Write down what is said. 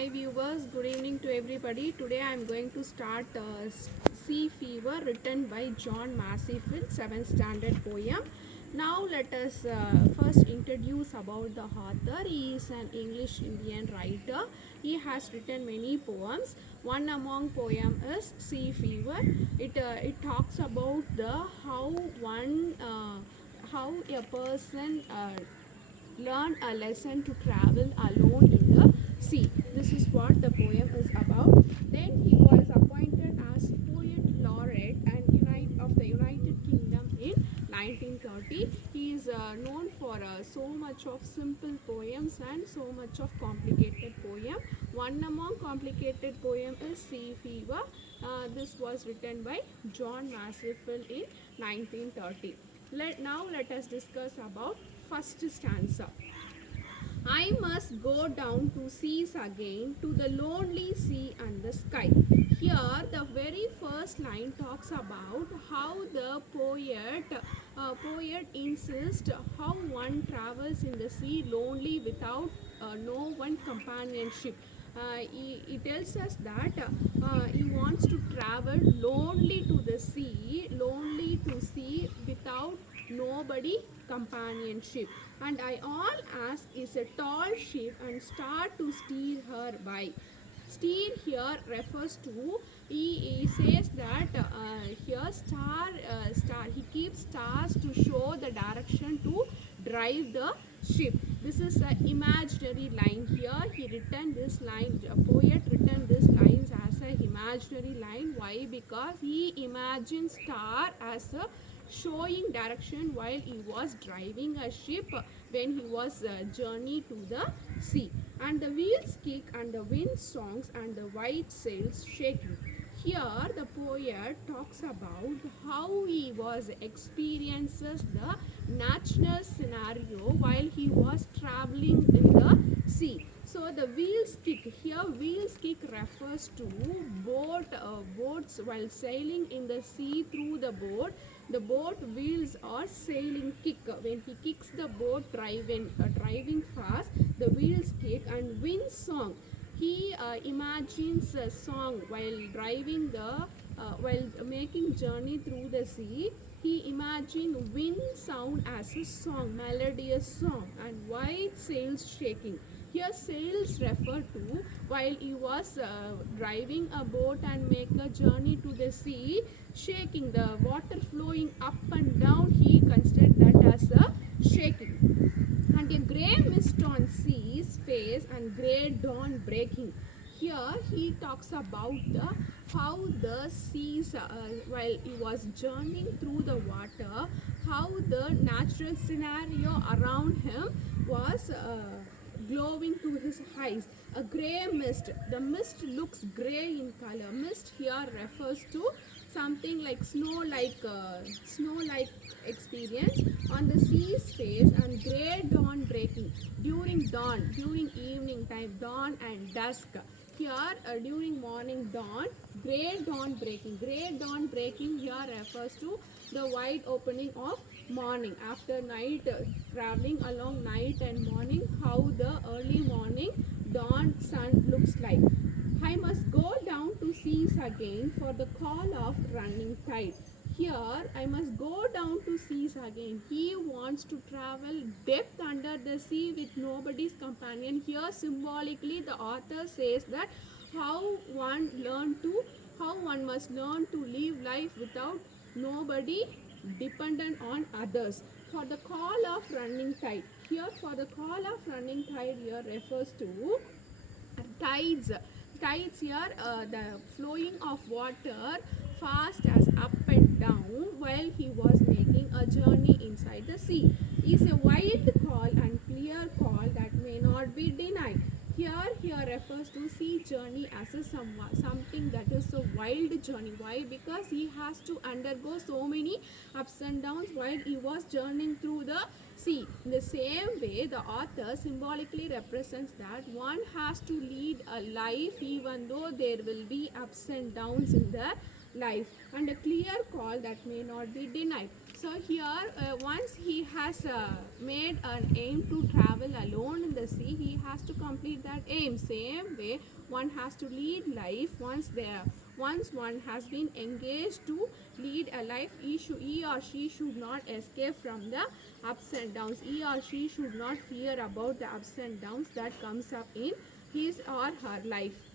Hi viewers, good evening to everybody. Today I am going to start Sea Fever written by John Masefield, 7th standard poem. Now let us first introduce about the author. He is an English Indian writer. He has written many poems. One among poem is Sea Fever. It talks about the how a person learn a lesson to travel alone in the sea. This is what the poem is about. Then he was appointed as poet laureate and of the United Kingdom in 1930. He is known for so much of simple poems and so much of complicated poem. One among complicated poem is Sea Fever. This was written by John Masefield in 1930. Now let us discuss about first stanza. I must go down to seas again, to the lonely sea and the sky. Here, the very first line talks about how the poet insists how one travels in the sea lonely without no one companionship. He tells us that he wants to travel lonely to the sea, lonely to sea without nobody companionship. And I all ask is a tall ship and start to steer her by. Steer here refers to he says that here star he keeps stars to show the direction to drive the ship. This is an imaginary line here. He written this line, a poet written this lines as an imaginary line. Why? Because he imagines star as a showing direction while he was driving a ship when he was journey to the sea. And the wheels kick and the wind songs and the white sails shaking. Here the poet talks about how he was experiences the natural scenario while he was traveling in the sea. So the wheels kick here, wheels kick refers to boats while sailing in the sea through the boat wheels are sailing kick. When he kicks the boat driving fast, the wheels kick. And wind song, he imagines a song while driving while making journey through the sea. He imagined wind sound as a song, melodious song, and white sails shaking. Here sails refer to while he was driving a boat and make a journey to the sea, shaking, the water flowing up and down, he considered that as a shaking. And a grey mist on sea's face and grey dawn breaking. Here he talks about how the seas while he was journeying through the water, how the natural scenario around him was glowing to his eyes. A grey mist, the mist looks grey in color. Mist here refers to something like snow like experience on the sea's face. And grey dawn breaking, during evening time, dawn and dusk. Here during morning dawn, grey dawn breaking here refers to the wide opening of morning after night, traveling along night and morning, how the early morning dawn sun looks like. I must go down to seas again for the call of running tide. Here I must go down to seas again. He wants to travel depth under the sea with nobody's companion. Here symbolically the author says that how one must learn to live life without nobody dependent on others. For the call of running tide. Here for the call of running tide here refers to tides. Tides here the flowing of water fast as up and down while he was making a journey inside the sea. Is a wide call and clear call that may not be denied. Here refers to sea journey as a something that is a wild journey. Why? Because he has to undergo so many ups and downs while he was journeying through the sea. In the same way, the author symbolically represents that one has to lead a life even though there will be ups and downs in the life, and a clear call that may not be denied. So here, once he has made an aim to travel alone in the sea, he has to complete that aim. Same way, one has to lead life once one has been engaged to lead a life, he or she should not escape from the ups and downs. He or she should not fear about the ups and downs that comes up in his or her life.